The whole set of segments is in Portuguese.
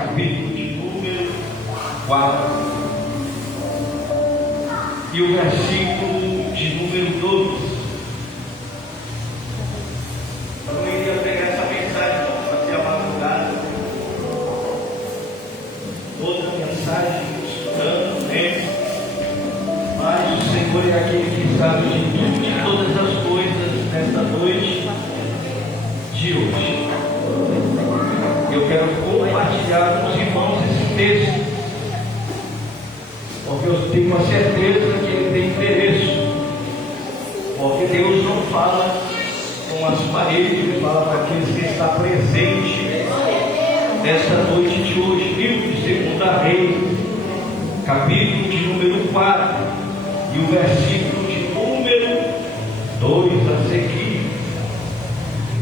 capítulo de número 4, e o versículo de número 12. Eu iria pegar essa mensagem para ser a madrugada, outra mensagem, estudando, lendo, mas o Senhor é aquele que sabe de tudo, de todas as coisas nesta noite de hoje. Eu quero compartilhar com os irmãos esse texto, porque eu tenho uma certeza que ele tem interesse, porque Deus não fala com as paredes, ele fala para aqueles que estão presentes nesta noite de hoje. Livro de 2 Reis, capítulo de número 4, e o versículo de número 2 a seguir.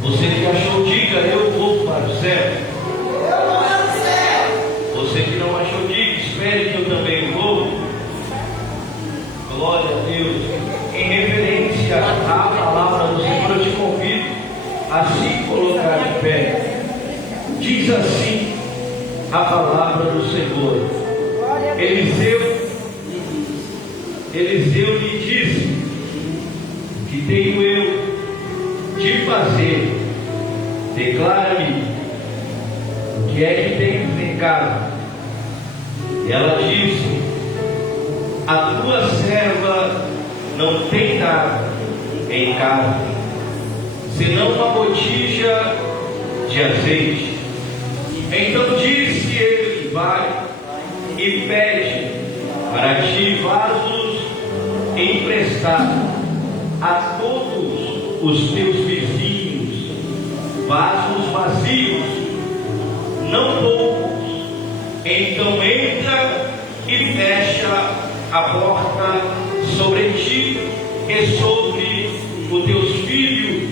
Você que achou, diga: eu vou para o céu. Você que não achou, diga: espere que eu também vou. Glória a Deus. Em referência à palavra do Senhor, eu te convido a se colocar de pé. Diz assim a palavra do Senhor. Eliseu lhe disse: que tenho eu de fazer? Declara-me, o que é que tens em casa? E ela disse: a tua serva não tem nada em casa, senão uma botija de azeite. Então disse ele: vai e pede para ti vasos emprestados a todos os teus vizinhos, vasos vazios, não poucos. Então entra e fecha a porta sobre ti e sobre os teus filhos,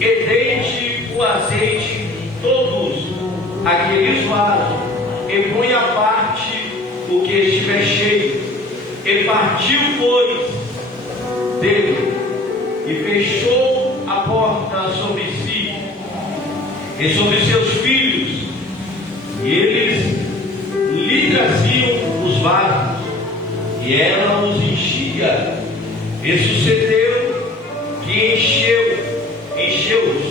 e deixe o azeite todos aqueles vasos, e põe à parte o que estiver cheio. E partiu, pois, dele, e fechou a porta sobre si e sobre seus filhos, e eles lhe traziam os vasos, e ela os enchia. E sucedeu que encheu-os,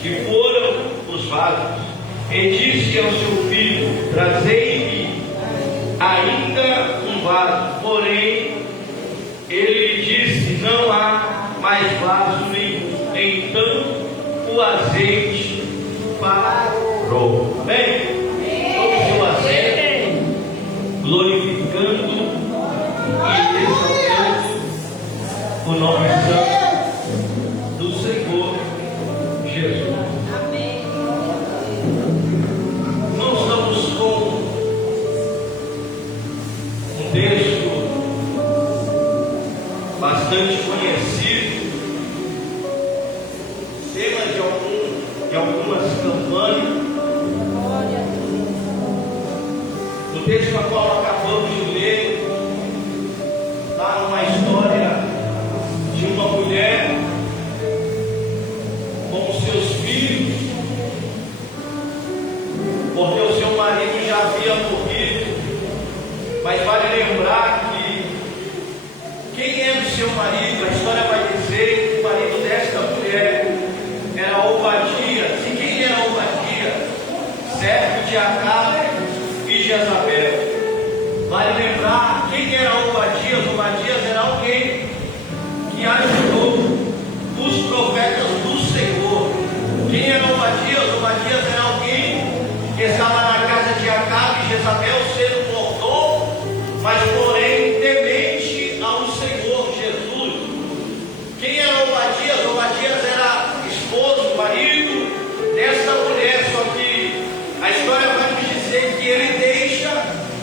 que foram os vasos. E disse ao seu filho: trazei-me ainda um vaso. Porém ele lhe disse: não há mais vaso nenhum. Então o azeite parou. Amém? Tome seu assento, glorificando e exaltando o nome santo do Senhor Jesus. Amém. Nós estamos com um texto bastante conhecido, tema de algumas campanhas. No texto a qual acabamos de ler, está uma história de uma mulher com os seus filhos, porque o seu marido já havia morrido. Mas vale lembrar que quem era o seu marido? A história vai dizer que o marido desta mulher era Obadias. E quem era Obadias? Servo de Acabe e Jezabel. Vale lembrar quem era Obadias? Obadias era alguém que ajudou os profetas do Senhor. Quem era Obadias? Obadias era alguém que estava na casa de Acabe e Jezabel sendo morto, mas porém temente ao Senhor Jesus. Quem era Obadias? Obadias era esposo, marido desta mulher. Só que a história vai nos dizer que ele deixa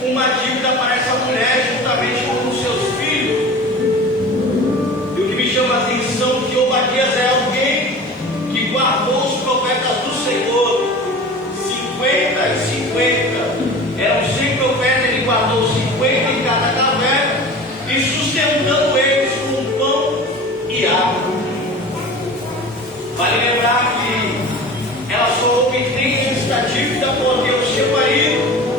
uma dívida para essa mulher juntamente com os seus filhos. E o que me chama a atenção é que Obadias é alguém que guardou os profetas do Senhor 50 e 50. Eram 100 profetas, ele guardou 50 em cada caverna e sustentando eles com pão e água. Vale lembrar que ela só obtém esta dívida porque o seu marido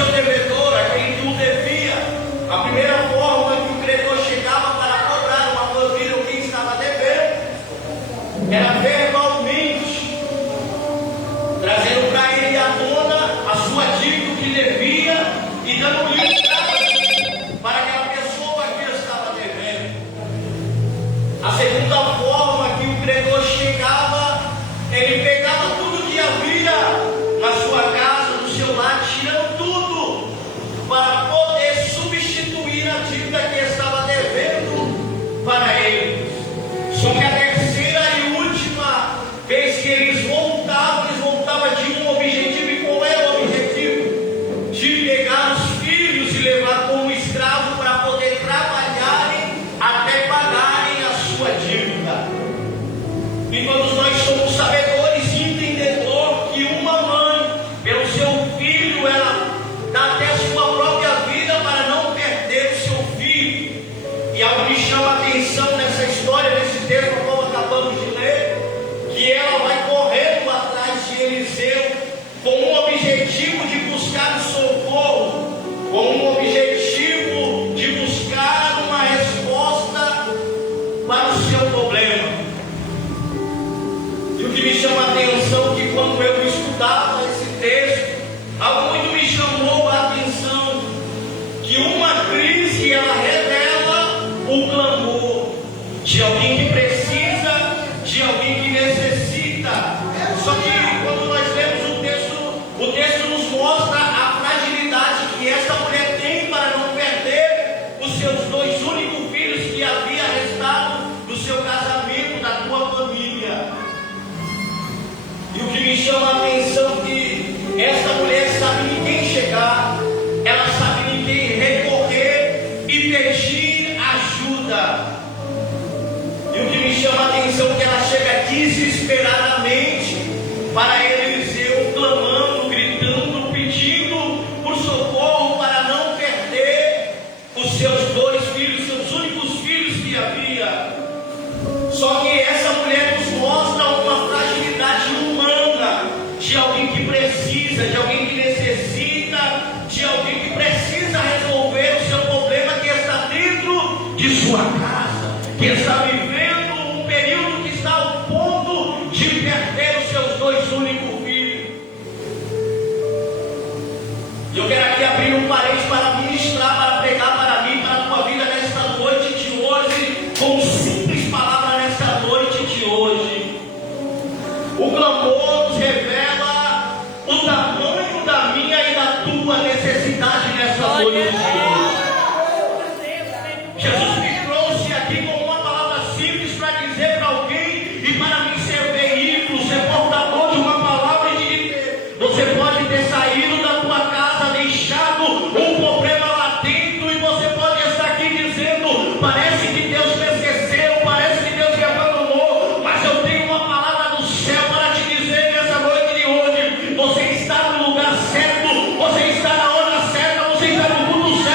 seu devedor, a quem tu devia. A primeira forma que o credor chegava para cobrar uma família ou quem estava devendo era verbalmente, trazendo para ele à tona a sua dívida que devia e dando livre para aquela pessoa que estava devendo. A segunda forma que o credor chegava, ele pegava tudo que havia na sua casa, no seu lar, tirando tudo para poder substituir a dívida que estava devendo para ele. Só que a terceira e última vez que eles voltavam de um objetivo. E qual era o objetivo? De pegar os filhos e levar como escravo para poder trabalharem até pagarem a sua dívida. E todos nós somos sabedores e entendedores que uma mãe, pelo seu filho, ela dá até a sua própria vida para não perder o seu filho. E algo me chama a atenção nessa história, nesse texto como acabamos de ler, que ela vai correndo atrás de Eliseu com um objetivo de buscar o socorro, com um objetivo de buscar uma resposta para o seu problema. E o que me chama a atenção é que quando eu estudava esse texto, algo muito me chamou a atenção, que uma crise ela revela o clamor de alguém que precisa, de alguém que necessita. Só que quando nós lemos o texto nos mostra a fragilidade que essa mulher tem para não perder os seus dois únicos filhos que havia restado do seu casamento, da tua família. E o que me chama a atenção é que essa mulher sabe em quem chegar, ela sabe em quem recorrer e pedir ajuda. E o que me chama a atenção é que ela chega desesperadamente para Eliseu, clamando, gritando, pedindo por socorro para não perder os seus dois filhos, seus únicos filhos que havia. Só que essa mulher nos mostra uma fragilidade humana de alguém que precisa, de alguém que necessita, de alguém que precisa resolver o seu problema que está dentro de sua casa, que está vivendo um período que está ao ponto de perder os seus dois únicos filhos. E eu quero aqui abrir um parênteses para ministrar, para pregar para mim, para a tua vida nesta noite de hoje, com simples palavras nesta noite de hoje. O clamor nos revela o tamanho da minha e da tua necessidade nesta noite de hoje. Jesus me trouxe aqui com uma palavra simples para dizer para alguém e para mim ser veículo, ser portador de uma palavra e de dizer: você pode ter saído da tua casa, deixado um problema lá dentro, e você pode estar aqui dizendo: parece que Deus me esqueceu, parece que Deus me abandonou, mas eu tenho uma palavra do céu para te dizer nessa noite de hoje: você está no lugar certo, você está na hora certa, você está no mundo certo.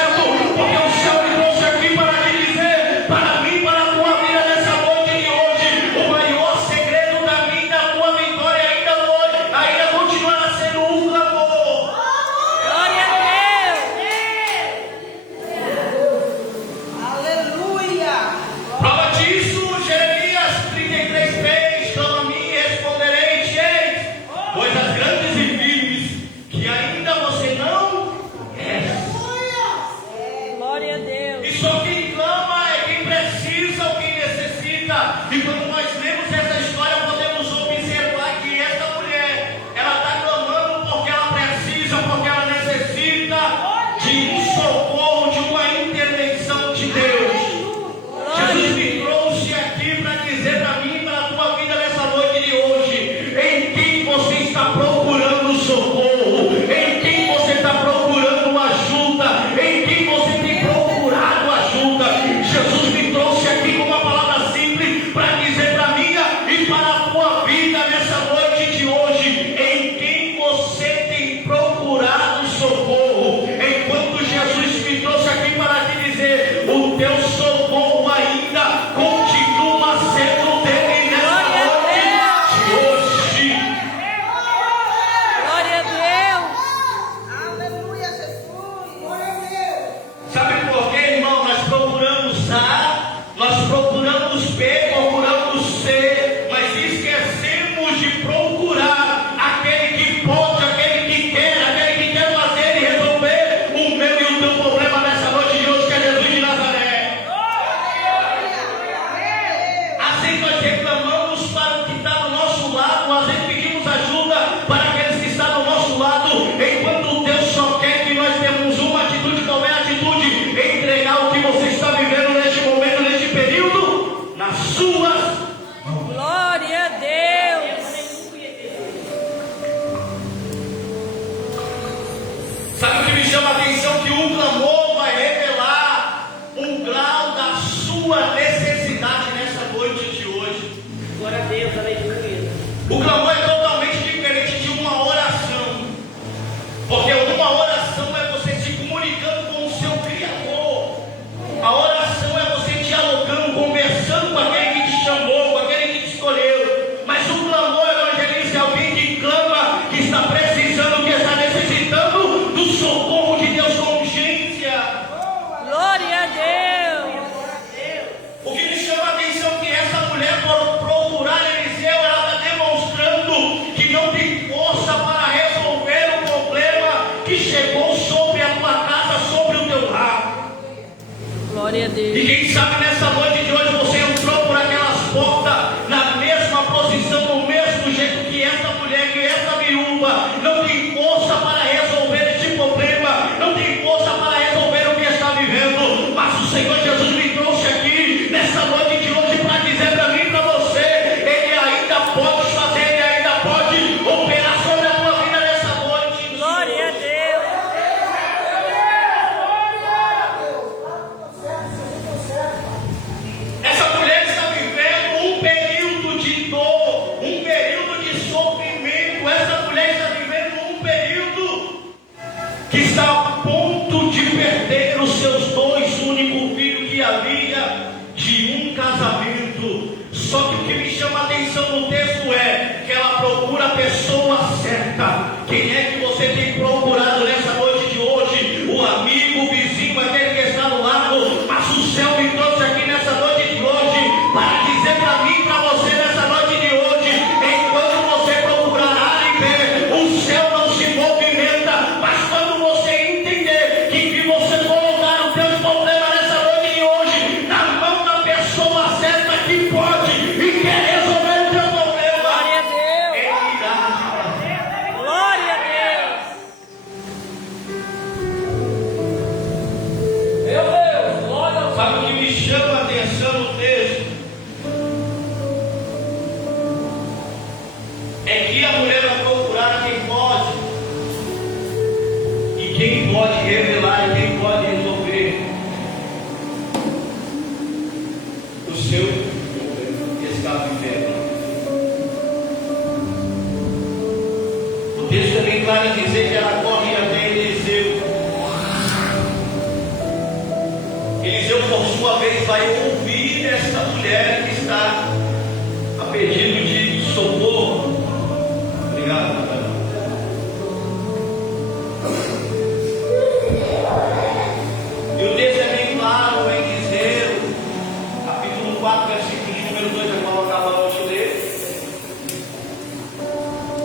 pessoa certa. Quem é que você tem procurado nessa noite de hoje? O amigo, o vizinho, aquele que está do lado. Mas o céu me trouxe aqui nessa noite de hoje para dizer para mim e para você nessa noite de hoje: enquanto você procurar A e B, o céu não se movimenta. Mas quando você entender que você colocar o teu problema nessa noite de hoje na mão da pessoa certa que pode e quer resolver o teu problema, Glória a Deus. Ele irá fazer. Glória a Deus. Meu Deus, glória a Deus. Sabe o que me chama a atenção no texto? É que a mulher vai procurar quem pode, e quem pode revelar, e quem pode resolver o seu estado de fé. O texto é bem claro em dizer que ela corre até Eliseu. Eliseu, por sua vez, vai ouvir essa mulher que está a pedido de socorro. Obrigado, Natália. E o texto é bem claro em dizer, capítulo 4, versículo de número 2, a qual eu acabo de ler.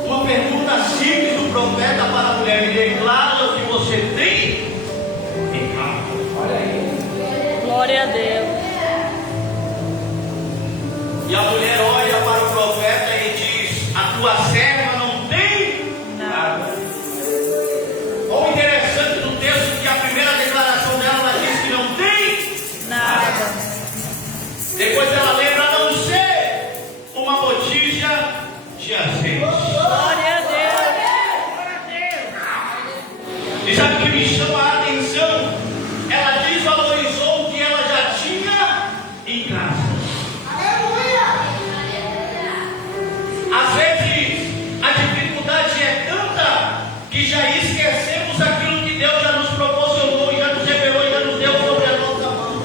Uma pergunta simples do profeta para a mulher: me declara o que você tem em casa. Olha aí. Glória a Deus. E a mulher olha para o profeta e diz: a tua serva não tem nada. Olha o interessante do texto, que a primeira declaração dela, ela diz que não tem Nada. Depois ela lembra a não ser uma botija de azeite. Glória a Deus. E sabe o que me chama a atenção? Ela desvalorizou o que ela já tinha em casa. Às vezes a dificuldade é tanta que já esquecemos aquilo que Deus já nos proporcionou, já nos revelou, já nos deu sobre a nossa mão.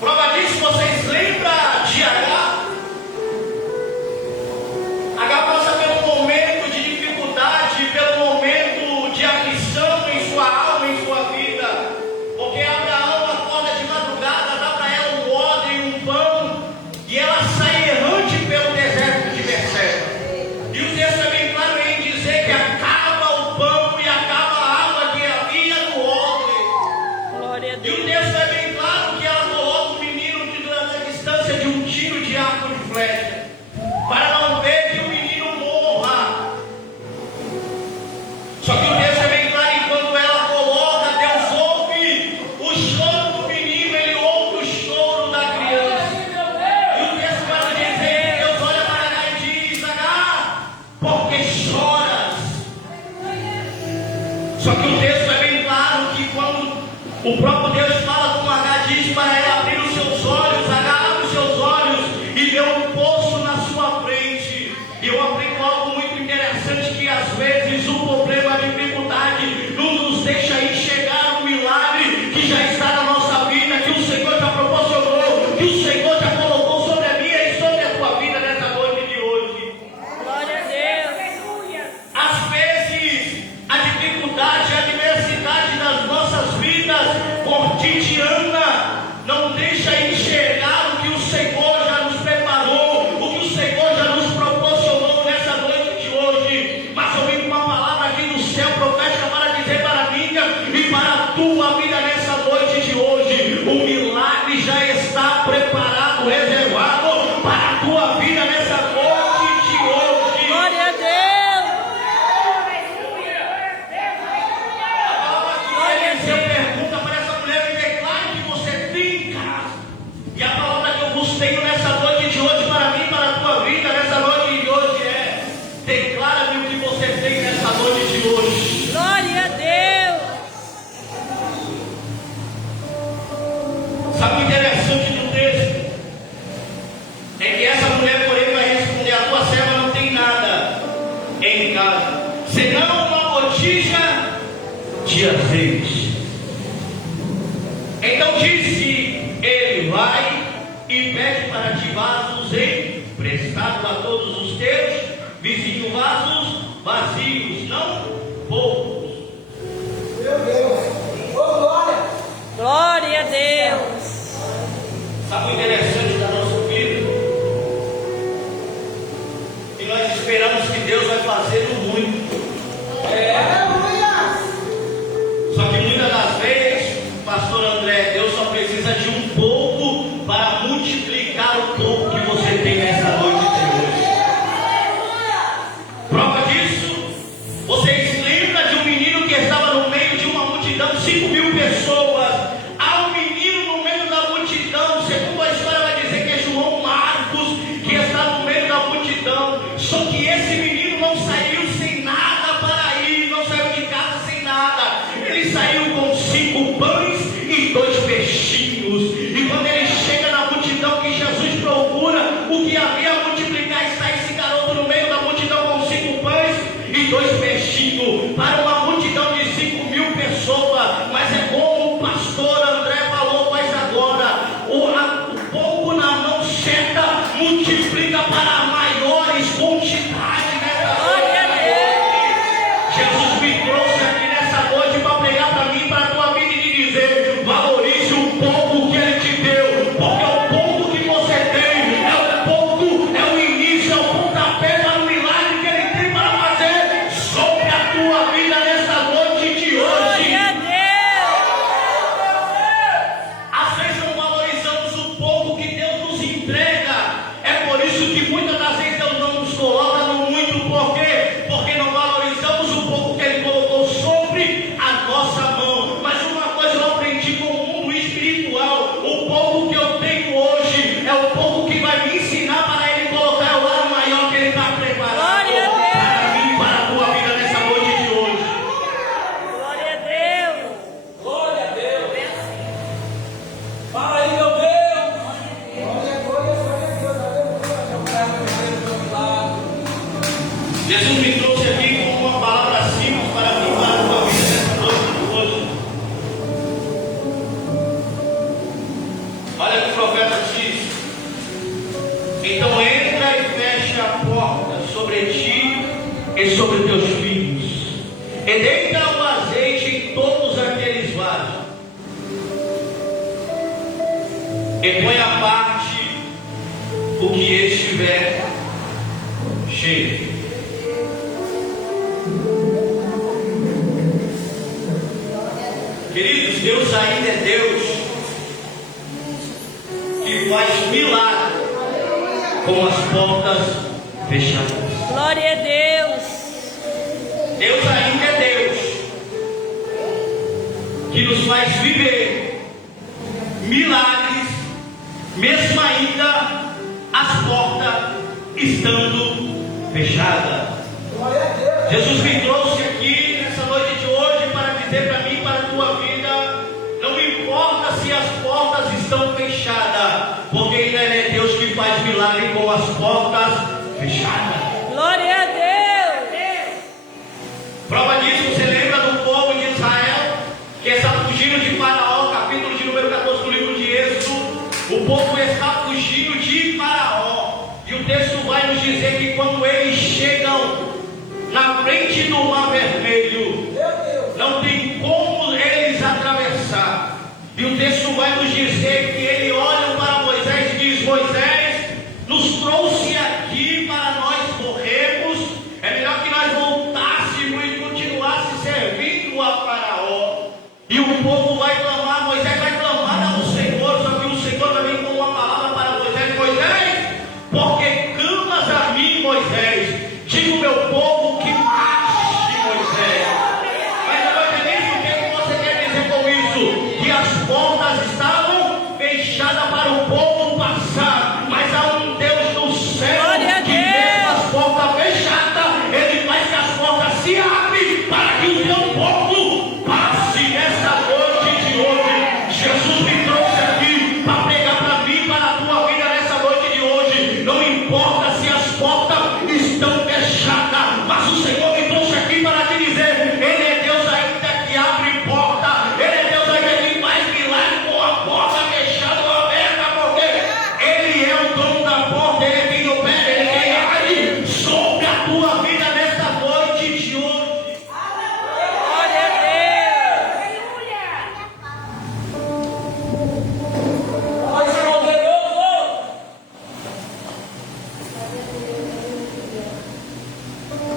Prova disso, vocês lembram de H? H passa pelo momento de dificuldade, pelo momento de aflição em sua alma, em sua vida. Porque Abraão acorda de madrugada, dá para ela um óleo e um pão, e ela sai errante pelo deserto de Berseba. E o texto é bem claro em dizer que acaba o pão e acaba a água que havia no odre. Glória a E Deus. o texto é bem claro que ela coloca o menino que durante a distância de um tiro de arco de flecha, para não ver que o menino morra. Só que o texto é bem claro, enquanto ela coloca, Deus ouve o choro do menino, ele ouve o choro da criança. E o texto vai dizer que Deus olha para H e diz: H, por que choras? Só que o texto é bem claro que quando o próprio Deus fala com H, diz para ela abrir os seus olhos. H abre os seus olhos e vê um poço na sua frente. E eu aprendi algo muito interessante, que às vezes o problema, a dificuldade, não nos deixa enxergar o milagre que já está na nossa vida, que o Senhor já proporcionou, que o Senhor já colocou sobre a minha e sobre a tua vida nessa noite de hoje. Glória a Deus. Às vezes, a dificuldade, a adversidade das nossas vidas cotidiana não deixa enxergar o que o Senhor já nos preparou, o que o Senhor já nos proporcionou nessa noite de hoje. Mas eu vim com uma palavra aqui do céu profética para dizer para a minha e para a tua vida nessa noite de hoje: o milagre já está preparado, reservado para a tua vida nessa noite de hoje. Glória a Deus. Eliseu pergunta para essa mulher: me declare que você tem em casa. E a palavra que eu vos tenho nessa noite de hoje para mim, para a tua vida nessa noite de hoje é: declara-me o que você tem nessa noite de hoje. Glória a Deus. Sabe o interessante do texto? É que essa mulher, porém, vai responder: a tua serva não tem nada em casa, senão uma botija de azeite. Então disse ele: vai e pede para ti vasos emprestados. emprestado a todos os teus vizinhos vasos vazios, não poucos. Meu Deus. Ô, glória. Glória a Deus. Sabe o interessante da nossa vida? Que nós esperamos que Deus vai fazer o muito. Aleluia. Só que muitas das vezes, pastor André, Deus só precisa de um pouco para multiplicar o pouco que você tem nessa noite de hoje. Prova disso, vocês lembram de um menino que estava no meio de uma multidão, 5.000 pessoas. Há um menino no meio da multidão, segundo a história vai dizer que é João Marcos, que está no meio da multidão. Só que esse menino não saiu sem nada para ir, não saiu de casa sem nada. Ele saiu com 5 pães e 2 peixinhos. E quando ele chega na multidão que Jesus procura, o que havia a multiplicar, está esse garoto no meio da multidão com 5 pães e 2 peixinhos. Para uma multidão de 5.000 pessoas. Mas é como o pastor André falou, mas agora o pouco na mão certa multiplica para maiores quantidades, né? Glória a Deus. Jesus me trouxe aqui nessa noite para pregar para mim, para a tua vida e te dizer: valorize o pouco que Ele te deu, porque o pouco que você tem é o pouco, é o início, é o pontapé para o milagre que Ele tem para fazer sobre a tua vida nessa noite de hoje. Glória a Deus. Às vezes não valorizamos o pouco que Deus nos entrega. É por isso que muitas das vezes Deus não nos coloca no muito. Por quê? Porque não valorizamos o pouco que Ele colocou sobre a nossa mão. Mas uma coisa eu aprendi com o mundo espiritual: o pouco que eu tenho hoje é o pouco que vai me ensinar para Ele colocar o lado maior que Ele está preparado Glória a Deus. para mim, para a tua vida nessa noite de hoje. Glória a Deus. Glória a Deus. Fala aí, meu Deus. Glória, glória, glória a Deus. Aleluia. Jesus me trouxe aqui com uma palavra simples para mim, para a tua vida nessa noite de hoje. Olha o que o profeta diz: então entra e fecha a porta sobre ti e sobre teus filhos, e deita o azeite em todos aqueles vasos, e põe à parte o que estiver cheio. Queridos, Deus ainda é Deus que faz milagre com as portas fechadas. Glória a Deus. Deus ainda é Deus que nos faz viver milagres, mesmo ainda as portas estando fechadas. Glória a Deus. Jesus me trouxe aqui nessa noite de hoje para dizer para mim, para a tua vida: não importa se as portas estão fechadas, porque Ele é Deus que faz milagre com as portas fechadas. Glória a Deus. Prova disso, você lembra do povo de Israel que está fugindo de Faraó, capítulo de número 14 do livro de Êxodo. O povo está fugindo de Faraó, e o texto vai nos dizer que quando eles chegam na frente do Mar Vermelho, Meu Deus. não tem como eles atravessar. E o texto vai nos dizer que ele olha para Moisés e diz: Moisés nos trouxe aqui para nós morrermos. É melhor que nós voltássemos e continuássemos servindo a Faraó. E o povo vai clamar, Moisés vai clamar ao Senhor, só que o Senhor vai vir com uma palavra para Moisés: Moisés, porque clamas a mim, Moisés? Diga o meu povo que marche, Moisés. Mas eu não entendi o que você quer dizer com isso: que as portas estavam fechadas.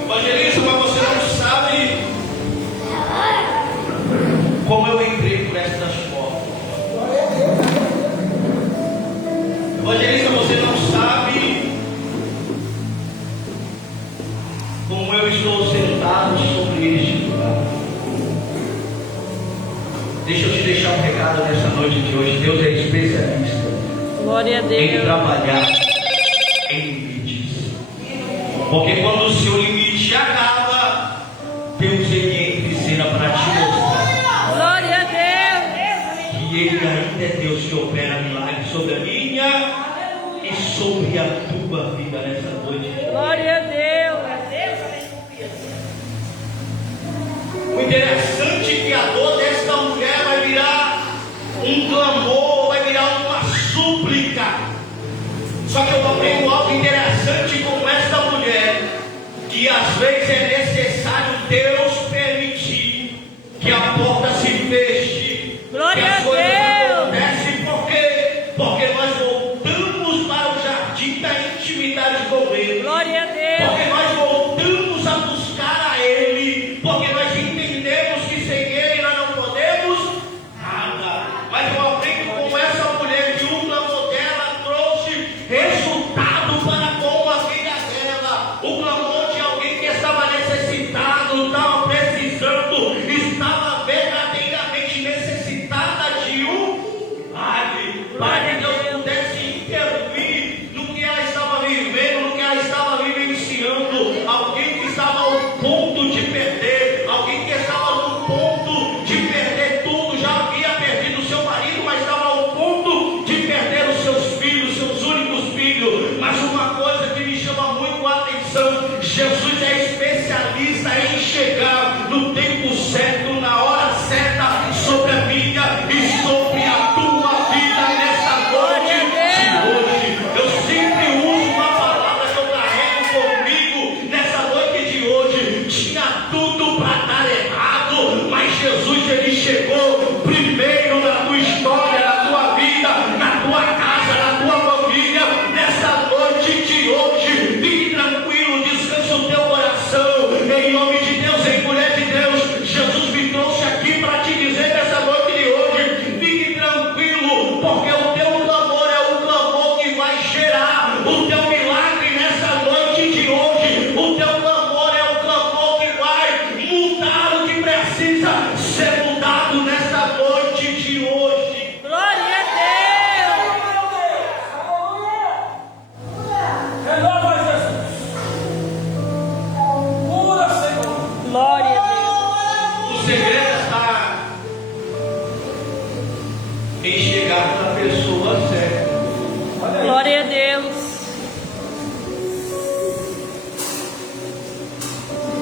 Evangelista, mas você não sabe como eu entrei por estas portas. Evangelista, você não sabe como eu estou sentado sobre este lugar. Deixa eu te deixar um recado nessa noite de hoje. Deus é especialista Glória a em Deus. trabalhar em limites. Porque quando o seu limite acaba, Deus ele entra em cena para te mostrar Glória a Deus. que Ele ainda é Deus que opera milagres sobre a minha e sobre a tua vida nessa noite. Glória a Deus. O interessante é que a dor desta mulher vai virar um clamor, vai virar uma súplica. Só que eu aprendo algo interessante com esta mulher, que às vezes é necessário Deus permitir que a porta se feche, Glória que a as coisas Deus. acontecem. Por quê? Porque nós voltamos para o jardim da intimidade com Ele. Glória a Deus. Porque nós voltamos a buscar a Ele, porque nós entendemos que sem Ele nós não podemos nada. Mas eu aprendo com essa mulher que o clamor dela trouxe resultado para com a vida dela. O clamor de alguém que estava necessitado, estava precisando, estava verdadeiramente necessitada de um milagre, para que Deus pudesse intervir no que ela estava vivendo, no que ela estava vivenciando. Alguém que estava ao ponto de perder, alguém que estava no ponto de perder tudo, já havia perdido seu marido, mas estava ao ponto de perder os seus filhos, seus únicos filhos. Mas uma coisa que me chama muito a atenção: Jesus é especialista em chegar no tempo certo, na hora certa, sobre a minha e sobre a tua vida nessa noite de hoje. Eu sempre uso uma palavra que eu carrego comigo nessa noite de hoje. Tinha tudo para dar errado, mas Jesus ele chegou primeiro na tua história, na tua vida, na tua casa, na tua família. Nessa noite de hoje, fique tranquilo, descanse o teu coração, em nome de Deus, em mulher de Deus. Jesus me trouxe aqui para te dizer nessa noite de hoje: fique tranquilo, porque o teu clamor é o clamor que vai gerar o teu milagre nessa noite de hoje. O teu clamor é o clamor que vai mudar o que precisa ser mudado nessa noite de hoje. Glória a Renova, Jesus. Cura, Senhor. Deus. Glória a O segredo está em chegar para a pessoa certa. Deus. Glória a Deus.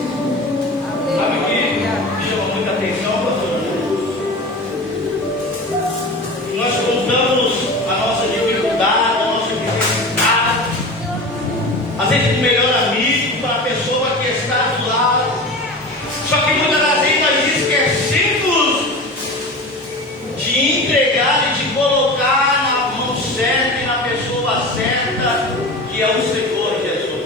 Sabe o que me chama muita atenção, pastor? Nós contamos a nossa dificuldade, a nossa necessidade, às vezes o melhor amigo, para a pessoa que está do lado. Só que muitas das vezes nós esquecemos de entregar e de colocar na mão certa e na pessoa certa, que é o Senhor Jesus.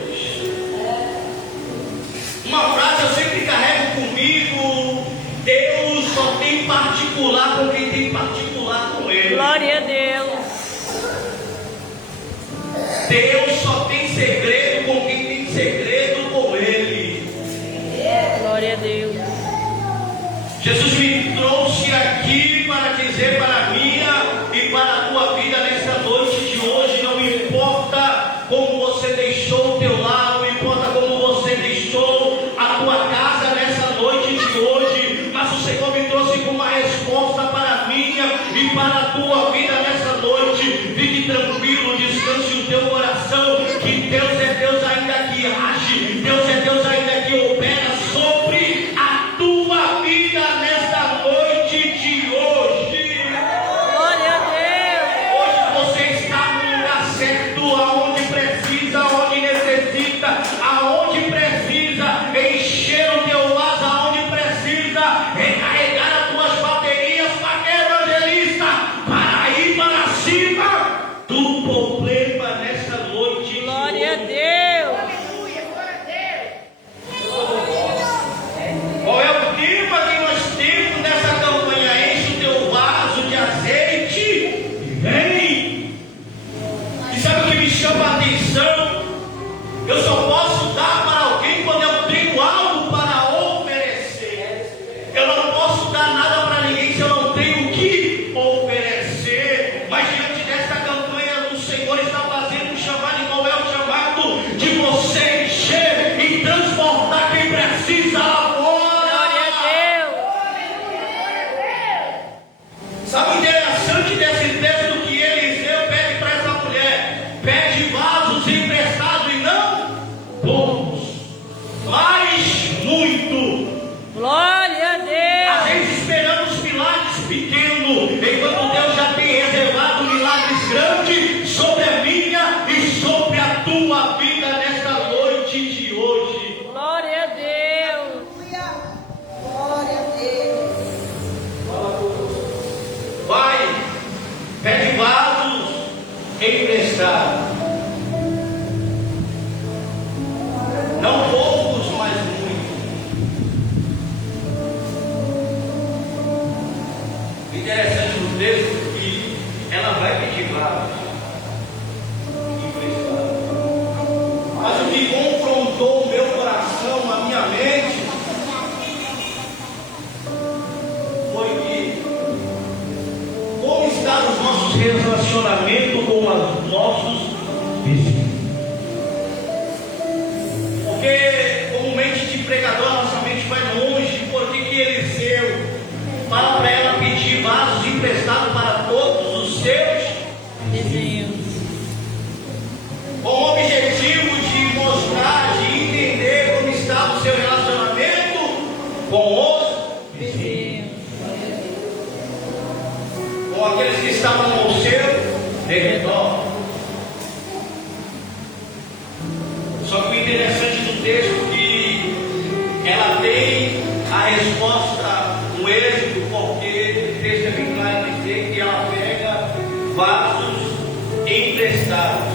Uma frase eu sempre carrego comigo: Deus só tem particular com quem tem particular com Ele. Glória a Deus. Deus só tem segredo com quem tem segredo com Ele. Glória a Deus. Jesus me trouxe aqui para dizer para a minha e para a tua vida nessa noite de hoje: não importa como você deixou o teu lar, não importa como você deixou a tua casa nessa noite de hoje, mas o Senhor me trouxe com uma resposta para a minha e para a tua vida nessa noite. Fique tranquilo, descanse o teu coração, que Deus é Deus ainda que age, Deus é Deus ainda que opera sobre a tua vida nessa noite de hoje. Glória a Deus. Hoje você está no lugar certo, aonde precisa, aonde necessita, aonde precisa encher o teu vaso, aonde precisa recarregar as tuas baterias, para que, evangelista, para ir para cima do problema nessa noite. Glória a Deus. estavam ao seu derredor. Só que o interessante do texto é que ela tem a resposta no êxito, porque o texto é bem claro em dizer que ela pega vasos emprestados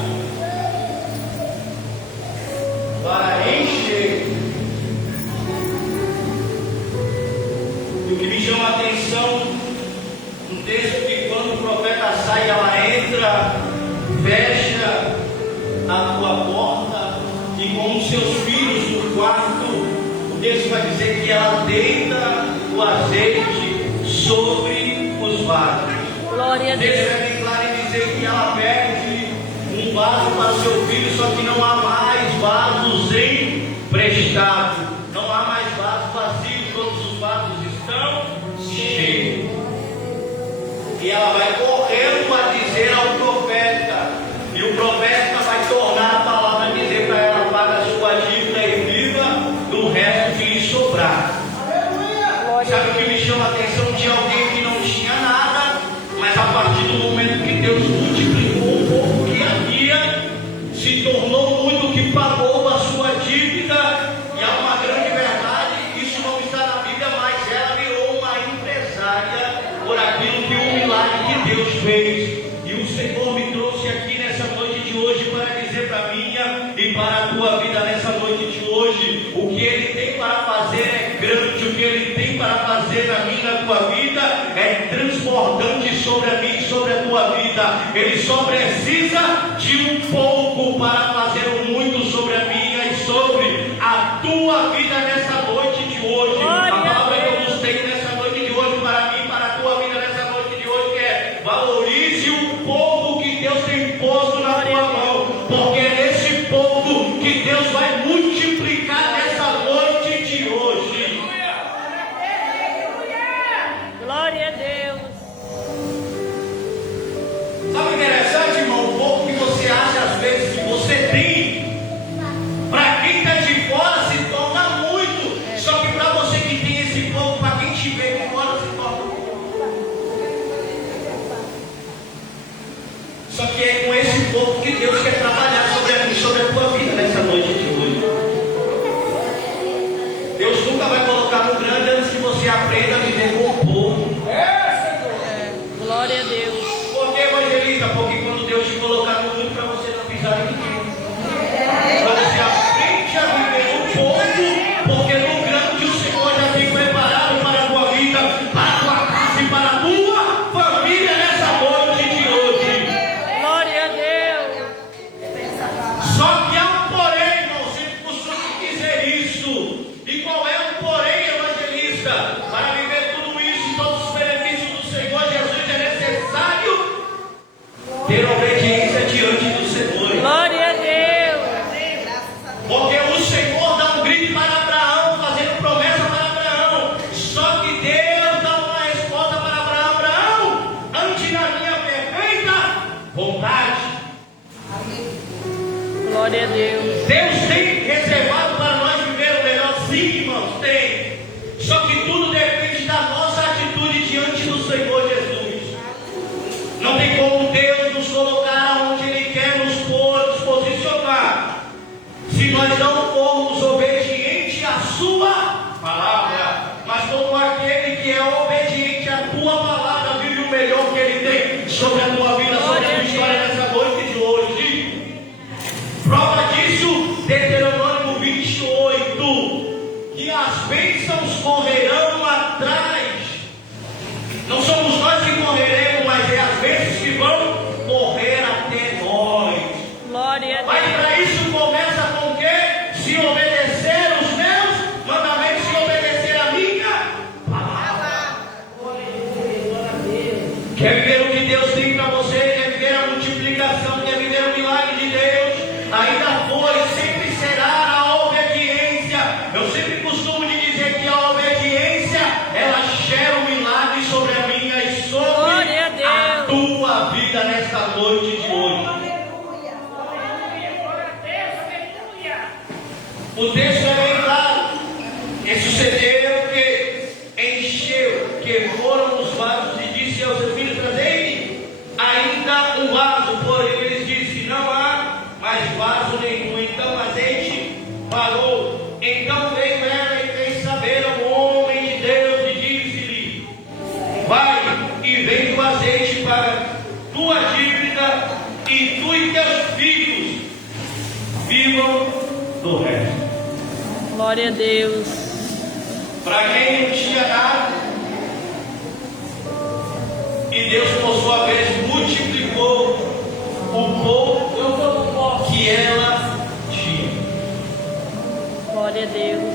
para encher. E o que me chama a atenção no texto é que quando o profeta sai, ela entra, fecha a tua porta e com os seus filhos no quarto, o texto vai dizer que ela deita o azeite sobre os vasos. Glória a O texto Deus. é bem claro em dizer que ela pede um vaso para o seu filho, só que não há mais vasos emprestados, não há mais vasos vazios, todos os vasos estão cheios. E ela vai correndo para dizer ao profeta, e o profeta vai tornar a palavra dizer para ela: paga a sua dívida e viva do resto que lhe sobrar. Sabe o que me chama a atenção? De alguém que não tinha nada, mas a partir do momento que Deus multiplicou um pouco que havia, se tornou muito que pagou a sua dívida. E há uma grande verdade, isso não está na Bíblia, mas ela virou uma empresária por aquilo que o milagre que Deus fez. E o Senhor me trouxe aqui nessa noite de hoje para dizer para a minha e para a tua vida nessa noite de hoje: o que Ele tem para fazer é grande, o que Ele tem para fazer na minha e na tua vida é transbordante sobre a minha e sobre a tua vida. Ele só precisa de um pouco para fazer o muito sobre a minha e sobre a tua vida nessa noite de hoje. A palavra que eu vos tenho nessa noite de hoje para mim e para a tua vida nessa noite de hoje é: valorize o pouco que Deus tem posto na tua mão, porque é nesse pouco que Deus vai multiplicar nessa noite de hoje. Glória a Deus. Sabe o interessante, irmão? O pouco que você acha às vezes que você tem, para quem está de fora se torna muito. Só que para você que tem esse pouco, para quem te vê de fora se torna muito. Só que é com esse pouco que Deus quer trabalhar sobre a tua vida nessa noite de hoje. Deus nunca vai colocar no grande antes que você aprenda a viver com o pouco. Glória a Deus. Por que, evangelista? Porque quando Deus te colocar no muito, para você não pisar em ninguém. Quando você aprende a viver um pouco, porque no grande o Senhor já tem preparado para a tua vida, para a tua casa e para a tua família nessa noite de hoje. Glória a Deus. Só que há um porém, irmão, sempre costumo dizer isso. E qual é o porém, evangelista? Para viver tudo isso e todos os benefícios do Senhor Jesus é necessário ter obediência diante do Senhor. Glória a Deus. Porque o Senhor dá um grito para Abraão, fazendo promessa para Abraão. Só que Deus dá uma resposta para Abraão: Abraão, ande na minha perfeita vontade. Glória a Deus. Deus tem reservado para nós viver o melhor, sim, irmãos, tem. Só que tudo depende da nossa atitude diante do Senhor Jesus. Não tem como Deus nos colocar onde Ele quer nos posicionar, se nós não formos obedientes à Sua palavra. Mas como aquele que é obediente à Tua palavra vive o melhor que Ele tem sobre a tua vida, sobre a tua história nessa noite de hoje. Prova disso, Deuteronômio 28, que as bênçãos correrão atrás. Não somos nós que correremos, mas é as bênçãos que vão correr até nós. Glória a Mas Deus. para isso começa com o quê? Se obedecer os meus mandamentos, se obedecer a minha palavra. Quer viver o que Deus tem para você? Quer viver a multiplicação? Quer viver o milagre de Deus? Ainda foi, sempre será a obediência. Eu sempre costumo de dizer que a obediência, ela gera um milagre sobre a minha e sobre Glória a Deus. a tua vida nesta noite de hoje. O texto é bem claro. E sucedeu que encheu, que foram os vasos e disse aos seus filhos: trazei-me do resto. Glória a Deus. Para quem não tinha nada, e Deus, por sua vez, multiplicou o pouco que ela tinha. Glória a Deus.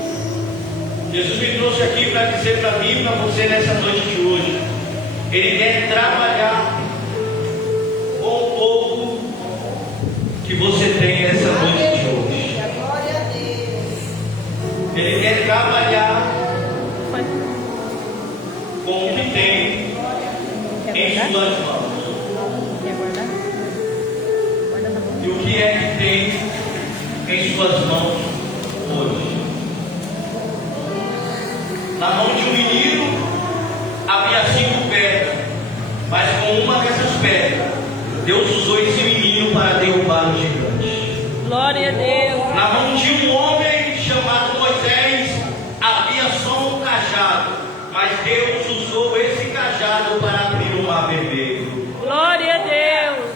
Jesus me trouxe aqui para dizer para mim e para você nessa noite de hoje. Ele quer trabalhar com o pouco que você tem nessa noite de hoje. Glória a Deus. Ele quer trabalhar com o que tem em suas mãos. Quer guardar? Guarda na mão. E o que é que tem em suas mãos hoje? Na mão de um menino havia 5 pedras, mas com uma dessas pedras, Deus usou esse menino para derrubar o gigante. Glória a Deus. Na mão de um homem chamado Moisés, havia só um cajado, mas Deus usou esse cajado para abrir o mar vermelho. Glória a Deus.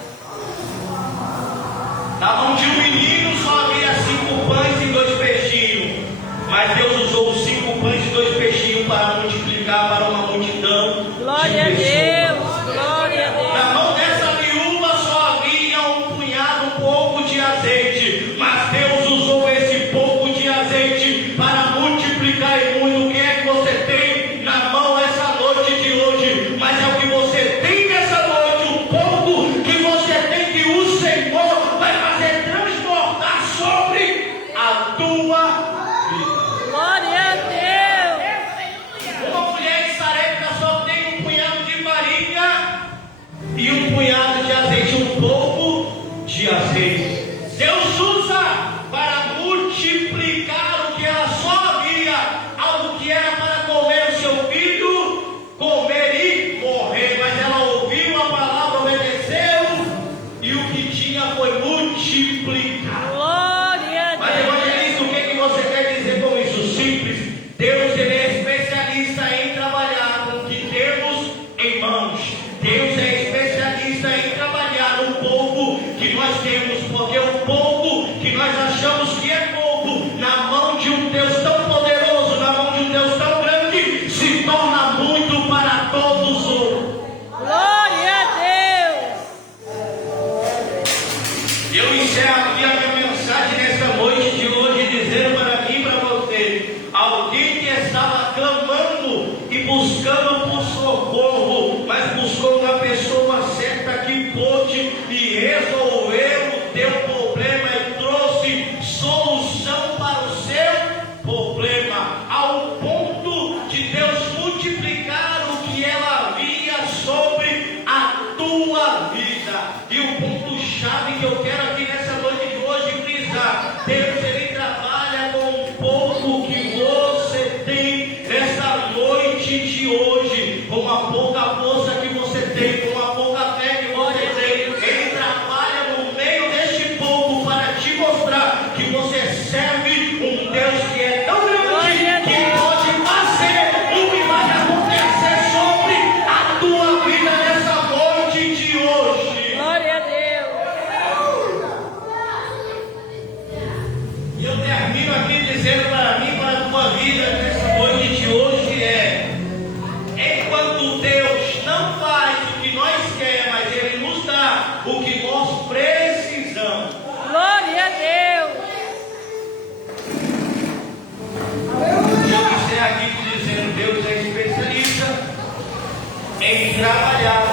Na mão de um menino só havia 5 pães e 2 peixinhos, mas Deus usou os 5 pães e 2 peixinhos para multiplicar para uma multidão. Glória a Deus. Glória a Deus. Na mão dessa viúva só havia um punhado, um pouco de azeite, mas Deus usou esse pouco de azeite para multiplicar e muito. O que é que você tem na mão essa noite de hoje? Mas é o que você tem nessa noite, o pouco que você tem, que o Senhor vai fazer transbordar sobre a tua vida. Glória a Deus. Uma mulher de Sarepta só tem um punhado de farinha e um punhado de azeite, um pouco de azeite. Deus usa para multiplicar o que ela só havia, algo que era para comer o seu filho, comer e morrer. Mas ela ouviu a palavra, obedeceu, e o que tinha foi multiplicar. Glória a Mas Deus. evangelista, o que você quer dizer com isso? Simples. Deus, ele é especialista em trabalhar com o que temos em mãos. Deus é especialista em trabalhar no pouco que nós temos, porque o pouco que nós achamos que é pouco, na mão de um Deus tão poderoso, na mão de um Deus tão grande, se torna muito para todos os outros. Glória a Deus. Eu encerro aqui a minha mensagem nessa noite de hoje, dizendo para mim e para você: alguém que estava clamando e buscando por socorro, mas buscou uma pessoa certa que pôde e resolveu o teu problema e trouxe solução para o seu problema, ao ponto de Deus multiplicar o que ela havia sobre a tua vida. E o ponto-chave que eu quero aqui nessa noite de hoje frisar: Deus, ele trabalha com o pouco que você tem nessa noite de hoje, com a pouca força que você tem, com a pouca fé que você tem. Ele trabalha no meio deste pouco para te mostrar que você serve um Deus que é tão grande que pode fazer o que vai acontecer sobre a tua vida nessa noite de hoje. Glória a Deus. E eu termino aqui dizendo para mim, para a tua vida nessa noite de hoje enquanto Deus não faz o que nós queremos, mas Ele nos dá o que nós precisamos. Glória a Deus. Eu encerro aqui dizendo: Deus é especialista em trabalhar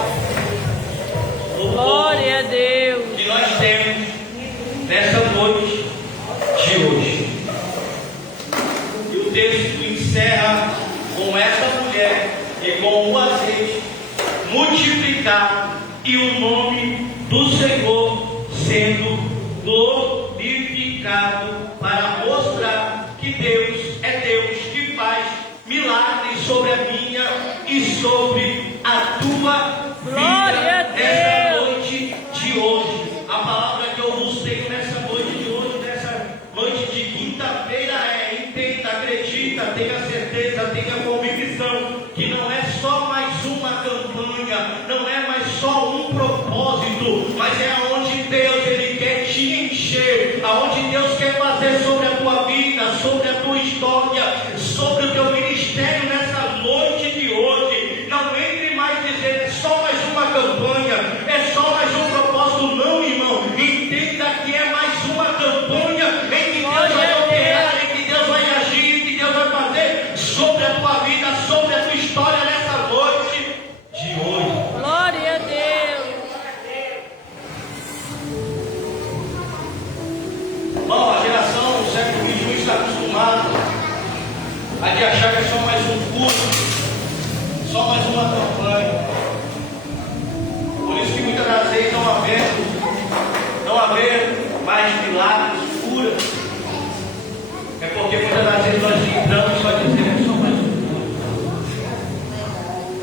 no Glória a Deus. pouco que nós temos nessa noite de hoje. E o texto encerra com essa mulher e com o azeite multiplicado e o nome do Senhor sendo glorificado, para mostrar que Deus é Deus que faz milagres sobre a minha e sobre a tua Glória a vida nessa Deus. noite de hoje. A palavra que eu vos tenho nessa noite de hoje, nessa noite de quinta-feira, é: entenda, acredita, tenha certeza, tenha convicção que não é só mais uma campanha, não é mais só um propósito, mas é aonde Deus, ele quer te encher, aonde Deus quer fazer sobre a a de achar que é só mais um curso, só mais uma campanha. Por isso que muitas das vezes não haver mais milagres, curas, é porque muitas das vezes nós entramos só dizendo que só mais um curso.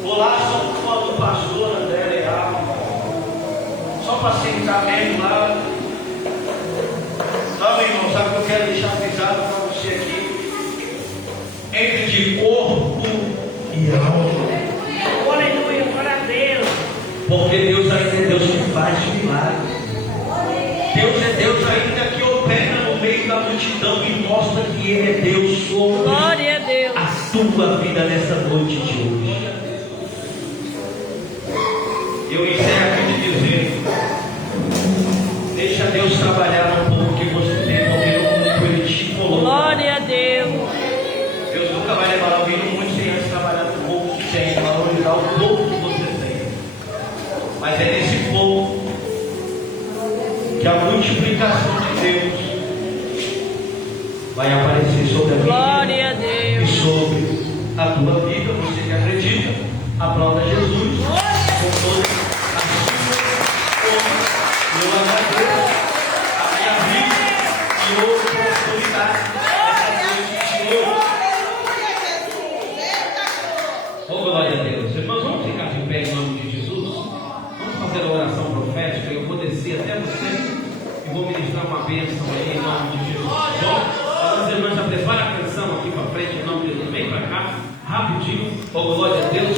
Vou lá só por conta do pastor André Leal, só para sentar mesmo lá. Não, meu irmão, sabe o que eu quero deixar frisado para você aqui? Entre de corpo e alma. Aleluia, glória a Deus. Porque Deus ainda é Deus que faz milagres. Deus é Deus ainda que opera no meio da multidão e mostra que Ele é Deus sobre Glória a Deus. a tua vida nessa noite de hoje. Eu encerro aqui de dizer: deixa Deus trabalhar no pouco que você tem, porque no pouco Ele te colocou. Glória a Deus. Deus nunca vai levar alguém no muito sem antes trabalhar no pouco que tem, valorizar o pouco que você tem. Mas é nesse pouco que a multiplicação de Deus vai aparecer sobre a minha Glória a Deus. e sobre a tua vida. Você que acredita, aplauda Jesus com toda a sua força. Eu agradeço a minha vida e oportunidade nessa noite de hoje. Oh, glória a Deus. Irmãos, vamos ficar de pé em nome de Jesus. Vamos fazer a oração profética. Eu vou descer até você e vou ministrar uma bênção aí em nome de Jesus. Bom, as irmãs já preparam a canção aqui para frente em nome de Jesus. Vem para cá, rapidinho. Oh, glória a Deus.